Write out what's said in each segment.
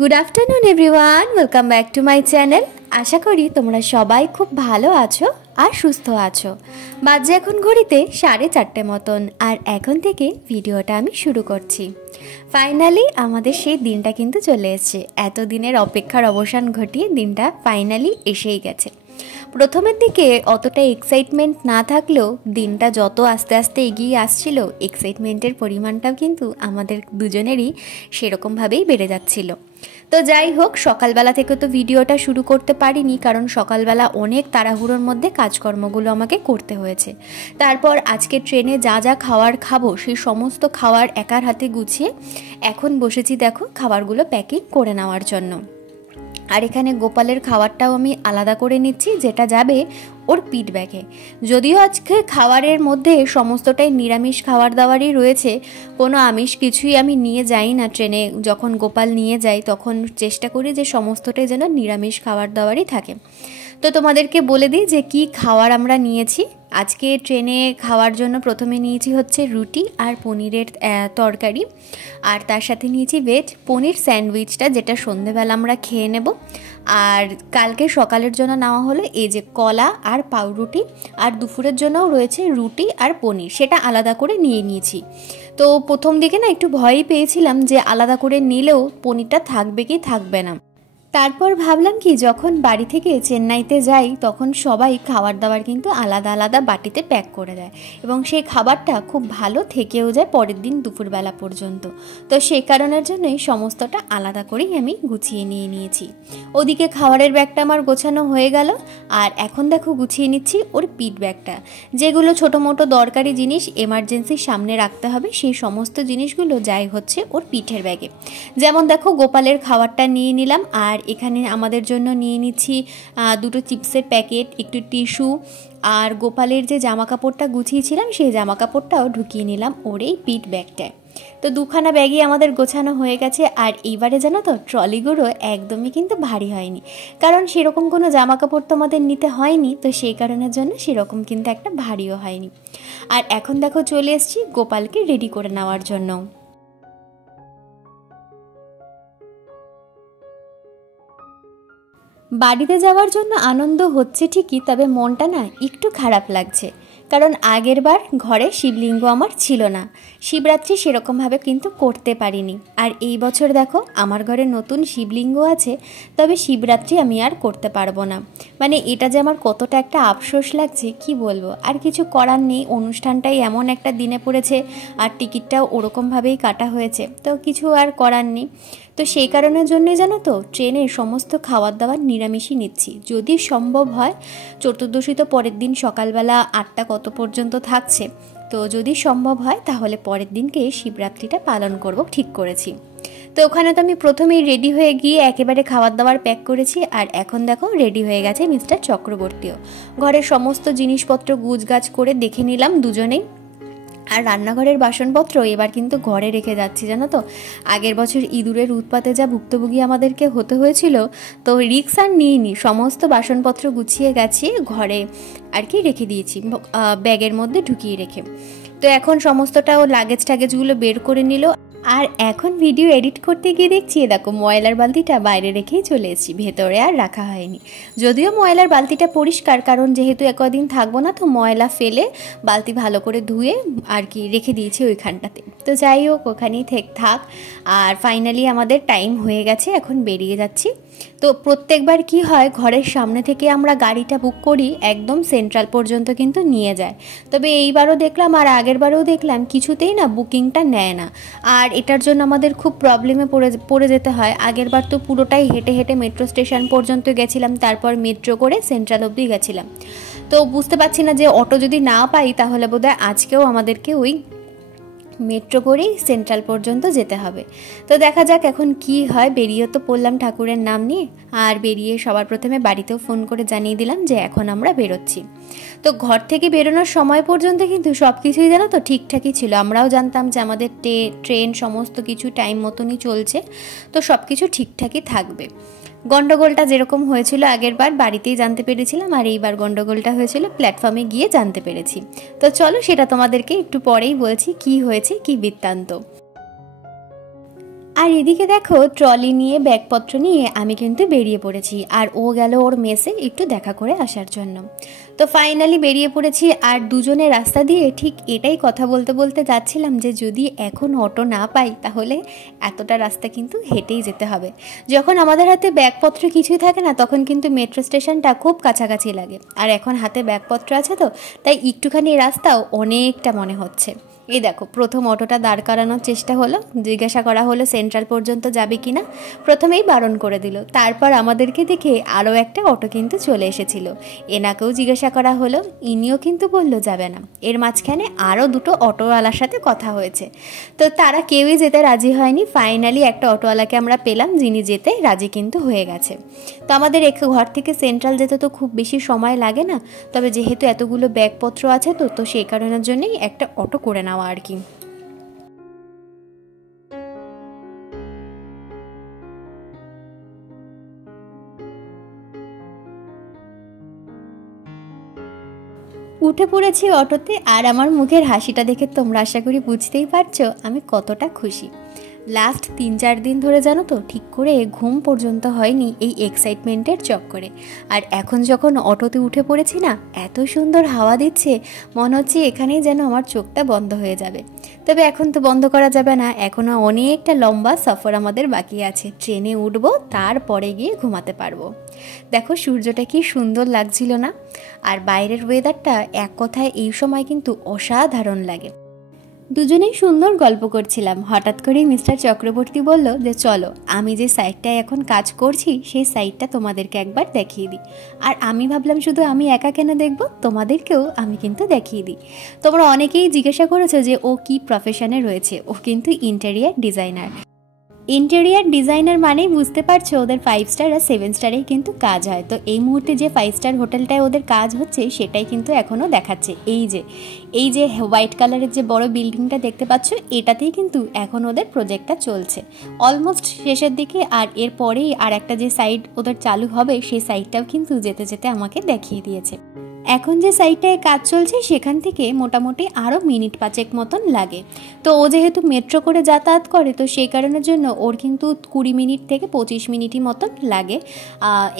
Good afternoon everyone, welcome back to my channel. আশা করি তোমরা সবাই খুব ভালো আছো আর সুস্থ আছো। বাজে এখন ঘড়িতে 4:30 মতন, আর এখন থেকে ভিডিওটা আমি শুরু করছি। ফাইনালি আমাদের সেই দিনটা কিন্তু চলে এসেছে। এতদিনের অপেক্ষার অবসান ঘটিয়ে দিনটা ফাইনালি এসেই গেছে। প্রথমের দিকে অতটা এক্সাইটমেন্ট না থাকলেও দিনটা যত আস্তে আস্তে এগিয়ে আসছিল, এক্সাইটমেন্টের পরিমাণটাও কিন্তু আমাদের দুজনেরই সেরকমভাবেই বেড়ে যাচ্ছিল। তো যাই হোক, সকালবেলা থেকে তো ভিডিওটা শুরু করতে পারিনি, কারণ সকালবেলা অনেক তাড়াহুড়োর মধ্যে কাজকর্মগুলো আমাকে করতে হয়েছে। তারপর আজকে ট্রেনে যা যা খাবার খাবো সেই সমস্ত খাবার একার হাতে গুছিয়ে এখন বসেছি দেখো খাবারগুলো প্যাকিং করে নেওয়ার জন্য। আর এখানে গোপালের খাবারটাও আমি আলাদা করে নিচ্ছি, যেটা যাবে ওর পিঠ ব্যাগে। যদিও আজকে খাবারের মধ্যে সমস্তটাই নিরামিষ খাবার দাবারই রয়েছে, কোনো আমিষ কিছুই আমি নিয়ে যাই না ট্রেনে। যখন গোপাল নিয়ে যাই তখন চেষ্টা করি যে সমস্তটাই যেন নিরামিষ খাবার দাবারই থাকে। তো তোমাদেরকে বলে দিই যে কি খাবার আমরা নিয়েছি। আজকে ট্রেনে খাওয়ার জন্য প্রথমে নিয়েছি হচ্ছে রুটি আর পনিরের তরকারি, আর তার সাথে নিয়েছি ভেজ পনির স্যান্ডউইচটা, যেটা সন্ধেবেলা আমরা খেয়ে নেব। আর কালকে সকালের জন্য নেওয়া হলো এই যে কলা আর পাউরুটি, আর দুপুরের জন্যও রয়েছে রুটি আর পনির, সেটা আলাদা করে নিয়ে নিয়েছি। তো প্রথম দিকে না একটু ভয়ই পেয়েছিলাম যে আলাদা করে নিলেও পনিরটা থাকবে কি থাকবে না। তারপর ভাবলাম কি, যখন বাড়ি থেকে চেন্নাইতে যাই তখন সবাই খাবার দাবার কিন্তু আলাদা আলাদা বাটিতে প্যাক করে দেয়, এবং সেই খাবারটা খুব ভালো থেকেও যায় পরের দিন দুপুরবেলা পর্যন্ত। তো সেই কারণের জন্যই সমস্তটা আলাদা করেই আমি গুছিয়ে নিয়ে নিয়েছি। ওদিকে খাবারের ব্যাগটা আমার গোছানো হয়ে গেল, আর এখন দেখো গুছিয়ে নিচ্ছি ওর পিঠ ব্যাগটা। যেগুলো ছোটো মোটো দরকারি জিনিস এমার্জেন্সি সামনে রাখতে হবে, সেই সমস্ত জিনিসগুলো যাই হচ্ছে ওর পিঠের ব্যাগে। যেমন দেখো গোপালের খাবারটা নিয়ে নিলাম, আর এখানে আমাদের জন্য নিয়ে নিচ্ছি দুটো চিপসের প্যাকেট, একটু টিস্যু, আর গোপালের যে জামা কাপড়টা গুছিয়েছিলাম সেই জামা কাপড়টাও ঢুকিয়ে নিলাম ওর এই পিঠ ব্যাগটায়। তো দুখানা ব্যাগই আমাদের গোছানো হয়ে গেছে। আর এইবারে জানো তো ট্রলিগুলো একদমই কিন্তু ভারী হয়নি, কারণ সেরকম কোনো জামা কাপড় তো আমাদের নিতে হয়নি, তো সেই কারণের জন্য সেরকম কিন্তু একটা ভারীও হয়নি। আর এখন দেখো চলে এসেছি গোপালকে রেডি করে নেওয়ার জন্য। বাড়িতে যাওয়ার জন্য আনন্দ হচ্ছে ঠিকই, তবে মনটা না একটু খারাপ লাগছে, কারণ আগের বার ঘরে শিবলিঙ্গ আমার ছিল না, শিবরাত্রি সেরকমভাবে কিন্তু করতে পারিনি। আর এই বছর দেখো আমার ঘরে নতুন শিবলিঙ্গ আছে, তবে শিবরাত্রি আমি আর করতে পারবো না। মানে এটা যে আমার কতটা একটা আফসোস লাগছে কি বলবো। আর কিছু করার নেই, অনুষ্ঠানটাই এমন একটা দিনে পড়েছে, আর টিকিটটাও ওরকমভাবেই কাটা হয়েছে, তো কিছু আর করার নেই। তো সেই কারণের জন্যই জানো তো ট্রেনের সমস্ত খাবার দাবার নিরামিষই নিচ্ছি। যদি সম্ভব হয়, চতুর্দশী তো পরের দিন সকালবেলা 8টা কত পর্যন্ত থাকছে, তো যদি সম্ভব হয় তাহলে পরের দিনকে শিবরাত্রিটা পালন করব ঠিক করেছি। তো ওখানে তো আমি প্রথমেই রেডি হয়ে গিয়ে একেবারে খাবার দাবার প্যাক করেছি, আর এখন দেখো রেডি হয়ে গেছে মিস্টার চক্রবর্তীও। ঘরের সমস্ত জিনিসপত্র গুছগাছ করে দেখে নিলাম দুজনেই। আর রান্নাঘরের বাসনপত্র এবার কিন্তু ঘরে রেখে যাচ্ছি, জানো তো। আগের বছর ইঁদুরের উৎপাতে যা ভুক্তভোগী আমাদেরকে হতে হয়েছিল, তো রিক্স আর নিইনি, সমস্ত বাসনপত্র গুছিয়ে গেছি ঘরে আর কি রেখে দিয়েছি, ব্যাগের মধ্যে ঢুকিয়ে রেখে। তো এখন সমস্তটা ও লাগেজ টাগেজগুলো বের করে নিল। আর এখন ভিডিও এডিট করতে গিয়ে দেখছি দেখো ময়লার বালতিটা বাইরে রেখেই চলে এসেছি, ভেতরে আর রাখা হয়নি। যদিও ময়লার বালতিটা পরিষ্কার, কারণ যেহেতু একদিন থাকবো না, তো ময়লা ফেলে বালতি ভালো করে ধুয়ে আর কি রেখে দিয়েছি ওইখানটাতে। তো যাই হোক ওখানেই থাক। আর ফাইনালি আমাদের টাইম হয়ে গেছে, এখন বেরিয়ে যাচ্ছি। তো প্রত্যেকবার কি হয়, ঘরের সামনে থেকে আমরা গাড়িটা বুক করি, একদম সেন্ট্রাল পর্যন্ত কিন্তু নিয়ে যায়। তবে এইবারও দেখলাম আর আগের বারেও দেখলাম কিছুতেই না বুকিংটা নেয় না, আর এটার জন্য আমাদের খুব প্রবলেমে পড়ে যেতে হয়। আগের বার তো পুরোটাই হেঁটে হেঁটে মেট্রো স্টেশন পর্যন্ত গেছিলাম, তারপর মেট্রো করে সেন্ট্রাল অবধি গেছিলাম। তো বুঝতে পারছি না যে অটো যদি না পাই তাহলে বোধহয় আজকেও আমাদেরকে ওই মেট্রো করেই সেন্ট্রাল পর্যন্ত যেতে হবে। তো দেখা যাক এখন কি হয়। বেরিয়ে তো পড়লাম ঠাকুরের নাম নিয়ে, আর বেরিয়ে সবার প্রথমে বাড়িতেও ফোন করে জানিয়ে দিলাম যে এখন আমরা বেরোচ্ছি। তো ঘর থেকে বেরোনোর সময় পর্যন্ত কিন্তু সব কিছুই জানো তো ঠিকঠাকই ছিল। আমরাও জানতাম যে আমাদের ট্রেন সমস্ত কিছু টাইম মতনই চলছে, তো সব কিছু ঠিকঠাকই থাকবে। গন্ডগোলটা যেরকম হয়েছিল আগের বার বাড়িতেই জানতে পেরেছিলাম, আর এইবার গন্ডগোলটা হয়েছিল প্ল্যাটফর্মে গিয়ে জানতে পেরেছি। তো চলো সেটা তোমাদেরকে একটু পরেই বলছি কি হয়েছে, কি বৃত্তান্ত। আর এদিকে দেখো ট্রলি নিয়ে ব্যাগপত্র নিয়ে আমি কিন্তু বেরিয়ে পড়েছি, আর ও গেল ওর মেসে একটু দেখা করে আসার জন্য। তো ফাইনালি বেরিয়ে পড়েছি, আর দুজনে রাস্তা দিয়ে ঠিক এটাই কথা বলতে বলতে যাচ্ছিলাম যে যদি এখন অটো না পাই তাহলে এতটা রাস্তা কিন্তু হেঁটেই যেতে হবে। যখন আমাদের হাতে ব্যাগপত্র কিছুই থাকে না তখন কিন্তু মেট্রো স্টেশনটা খুব কাছাকাছি লাগে, আর এখন হাতে ব্যাগপত্র আছে তো তাই একটুখানি রাস্তাও অনেকটা মনে হচ্ছে। এই দেখো প্রথম অটোটা দাঁড় করানোর চেষ্টা হলো, জিজ্ঞাসা করা হলো সেন্ট্রাল পর্যন্ত যাবে কি না, প্রথমেই বারণ করে দিল। তারপর আমাদেরকে দেখে আরও একটা অটো কিন্তু চলে এসেছিল, এনাকেও জিজ্ঞাসা করা হলো, ইনিও কিন্তু বললো যাবে না। এর মাঝখানে আরও দুটো অটোওয়ালার সাথে কথা হয়েছে, তো তারা কেউই যেতে রাজি হয়নি। ফাইনালি একটা অটোওয়ালাকে আমরা পেলাম যিনি যেতে রাজি কিন্তু হয়ে গেছে। তো আমাদের ঘর থেকে সেন্ট্রাল যেতে তো খুব বেশি সময় লাগে না, তবে যেহেতু এতগুলো ব্যাগপত্র আছে তো সেই কারণের জন্যই একটা অটো করে নেওয়া আর কি। উঠে পড়েছি অটোতে, আর আমার মুখের হাসিটা দেখে তোমরা আশা করি বুঝতেই পারছো আমি কতটা খুশি। লাস্ট 3-4 দিন ধরে জানো তো ঠিক করে ঘুম পর্যন্ত হয়নি এই এক্সাইটমেন্টের চক্করে। আর এখন যখন অটোতে উঠে পড়েছি না, এত সুন্দর হাওয়া দিচ্ছে মনে হচ্ছে এখানেই যেন আমার চোখটা বন্ধ হয়ে যাবে। তবে এখন তো বন্ধ করা যাবে না, এখনও অনেকটা লম্বা সফর আমাদের বাকি আছে। ট্রেনে উঠবো, তারপরে গিয়ে ঘুমাতে পারবো। দেখো সূর্যটা কি সুন্দর লাগছিল না, আর বাইরের ওয়েদারটা এক কথায় এই সময় কিন্তু অসাধারণ লাগে। দুজনেই সুন্দর গল্প করছিলাম, হঠাৎ করেই মিস্টার চক্রবর্তী বলল যে চলো আমি যে সাইটটায় এখন কাজ করছি সেই সাইটটা তোমাদেরকে একবার দেখিয়ে দিই। আর আমি ভাবলাম শুধু আমি একা কেন দেখব, তোমাদেরকেও আমি কিন্তু দেখিয়ে দিই। তোমরা অনেকেই জিজ্ঞাসা করেছো যে ও কি প্রফেশনে রয়েছে, ও কিন্তু ইন্টেরিয়ার ডিজাইনার। ইন্টেরিয়ার ডিজাইনার মানেই বুঝতে পারছো ওদের 5 স্টার আর 7 স্টারেই কিন্তু কাজ হয়। তো এই মুহূর্তে যে 5 স্টার হোটেলটায় ওদের কাজ হচ্ছে সেটাই কিন্তু এখনও দেখাচ্ছে। এই যে হোয়াইট কালারের যে বড় বিল্ডিংটা দেখতে পাচ্ছ, এটাতেই কিন্তু এখন ওদের প্রজেক্টটা চলছে অলমোস্ট শেষের দিকে। আর এরপরেই আর একটা যে সাইড ওদের চালু হবে সেই সাইডটাও কিন্তু যেতে যেতে আমাকে দেখিয়ে দিয়েছে। এখন যে সাইটটায় কাজ চলছে সেখান থেকে মোটামুটি আরও মিনিট 5 মতন লাগে। তো ও যেহেতু মেট্রো করে যাতায়াত করে তো সেই কারণের জন্য ওর কিন্তু 20 মিনিট থেকে 25 মিনিটই মতন লাগে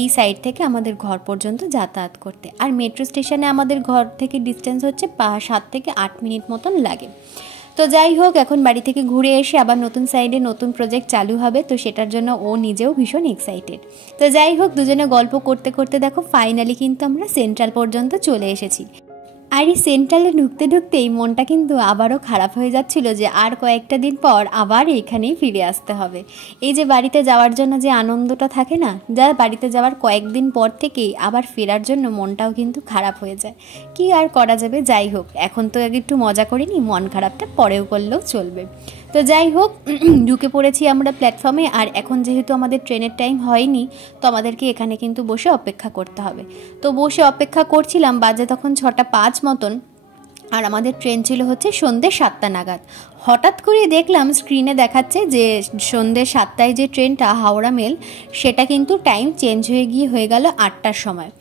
এই সাইড থেকে আমাদের ঘর পর্যন্ত যাতায়াত করতে। আর মেট্রো স্টেশনে আমাদের ঘর থেকে ডিস্টেন্স হচ্ছে 7 থেকে 8 মিনিট মতন লাগে। তো যাই হোক, এখন বাড়ি থেকে ঘুরে এসে আবার নতুন সাইডে নতুন প্রজেক্ট চালু হবে, তো সেটার জন্য ও নিজেও ভীষণ এক্সাইটেড। তো যাই হোক, দুজনে গল্প করতে করতে দেখো ফাইনালি কিন্তু আমরা সেন্ট্রাল পর্যন্ত চলে এসেছি। আর এই সেন্ট্রালে ঢুকতে ঢুকতেই মনটা কিন্তু আবারও খারাপ হয়ে যাচ্ছিল যে আর কয়েকটা দিন পর আবার এখানেই ফিরে আসতে হবে। এই যে বাড়িতে যাওয়ার জন্য যে আনন্দটা থাকে না, যা বাড়িতে যাওয়ার কয়েকদিন পর থেকেই আবার ফেরার জন্য মনটাও কিন্তু খারাপ হয়ে যায়। কি আর করা যাবে, যাই হোক এখন তো একটু মজা করিনি, মন খারাপটা পরেও করলেও চলবে। তো যাই হোক, ঢুকে পড়েছি আমরা প্ল্যাটফর্মে। আর এখন যেহেতু আমাদের ট্রেনের টাইম হয়নি তো আমাদেরকে এখানে কিন্তু বসে অপেক্ষা করতে হবে। তো বসে অপেক্ষা করছিলাম, বাজে তখন 6টা 5 মতন, আর আমাদের ট্রেন ছিল হচ্ছে সন্ধ্যে 7টা নাগাদ। হঠাৎ করে দেখলাম স্ক্রিনে দেখাচ্ছে যে সন্ধ্যে 7টায় যে ট্রেনটা হাওড়া মেল সেটা কিন্তু টাইম চেঞ্জ হয়ে গিয়ে হয়ে গেল 8টার সময়।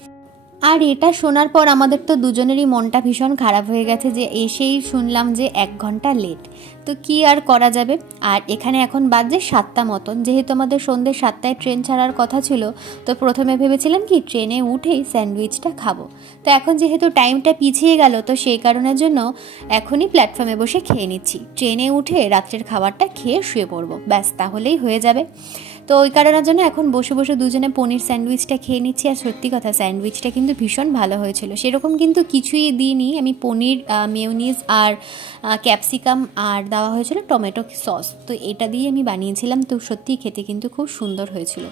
আর এটা শোনার পর আমাদের তো দুজনেরই মনটা ভীষণ খারাপ হয়ে গেছে যে এসেই শুনলাম যে 1 ঘন্টা লেট। তো কি আর করা যাবে। আর এখানে এখন বাজে 7টা মতন, যেহেতু আমাদের সন্ধ্যে 7টায় ট্রেন ছাড়ার কথা ছিল তো প্রথমে ভেবেছিলাম কি ট্রেনে উঠেই স্যান্ডউইচটা খাবো। তো এখন যেহেতু টাইমটা পিছিয়ে গেল তো সেই কারণের জন্য এখনই প্ল্যাটফর্মে বসে খেয়ে নিচ্ছি। ট্রেনে উঠে রাত্রের খাবারটা খেয়ে শুয়ে পড়বো, ব্যাস তাহলেই হয়ে যাবে। তো ওই কারণের জন্য এখন বসে বসে দুজনে পনির স্যান্ডউইচটা খেয়ে নিচ্ছি। আর সত্যি কথা স্যান্ডউইচটা কিন্তু ভীষণ ভালো হয়েছিল, সেরকম কিন্তু কিছুই দিইনি আমি, পনির মেয়োনিজ আর ক্যাপসিকাম আর দেওয়া হয়েছিল টমেটো সস, তো এটা দিয়ে আমি বানিয়েছিলাম। তো সত্যিই খেতে কিন্তু খুব সুন্দর হয়েছিল।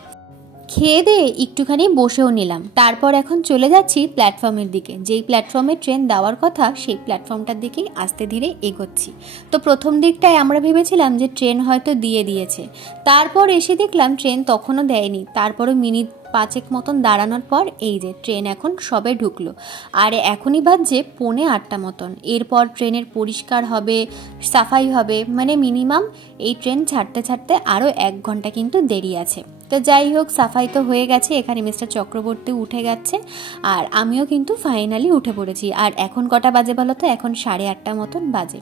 খেয়ে দিয়ে একটুখানি বসেও নিলাম, তারপর এখন চলে যাচ্ছি প্ল্যাটফর্মের দিকে। যেই প্ল্যাটফর্মে ট্রেন দেওয়ার কথা সেই প্ল্যাটফর্মটার দিকেই আস্তে ধীরে এগোচ্ছি। তো প্রথম দিকটায় আমরা ভেবেছিলাম যে ট্রেন হয়তো দিয়েছে, তারপর এসে দেখলাম ট্রেন তখনও দেয়নি। তারপরও মিনিট 5 মতন দাঁড়ানোর পর এই যে ট্রেন এখন সবে ঢুকলো, আর এখনই বাজছে 7:45 মতন। এরপর ট্রেনের পরিষ্কার হবে, সাফাই হবে, মানে মিনিমাম এই ট্রেন ছাড়তে ছাড়তে আরও 1 ঘন্টা কিন্তু দেরি আছে। তো যাই হোক, সাফাই তো হয়ে গেছে, এখানে মিস্টার চক্রবর্তী উঠে গেছে আর আমিও কিন্তু ফাইনালি উঠে পড়েছি। আর এখন কটা বাজে বলো তো, এখন 8:30 মতন বাজে।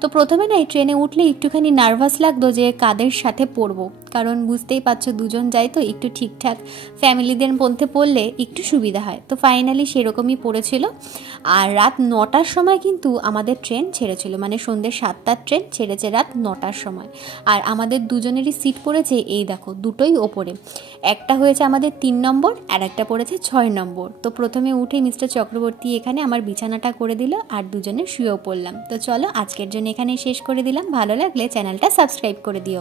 তো প্রথমে না এই ট্রেনে উঠলে একটুখানি নার্ভাস লাগতো যে কাদের সাথে পড়বো, কারণ বুঝতেই পারছো দুজন যাই তো একটু ঠিকঠাক ফ্যামিলিদের মধ্যে পড়লে একটু সুবিধা হয়। তো ফাইনালি সেরকমই পড়েছিল। আর রাত 9টার সময় কিন্তু আমাদের ট্রেন ছেড়েছিল, মানে সন্ধ্যে 7টার ট্রেন ছেড়েছে রাত 9টার সময়। আর আমাদের দুজনেরই সিট পড়েছে এই দেখো দুটোই ওপরে, একটা হয়েছে আমাদের 3 নম্বর আর একটা পড়েছে 6 নম্বর। তো প্রথমে উঠে মিস্টার চক্রবর্তী এখানে আমার বিছানাটা করে দিল আর দুজনে শুয়েও পড়লাম। তো চলো আজকের জন্য এখানে শেষ করে দিলাম। ভালো লাগলে চ্যানেলটা সাবস্ক্রাইব করে দিও।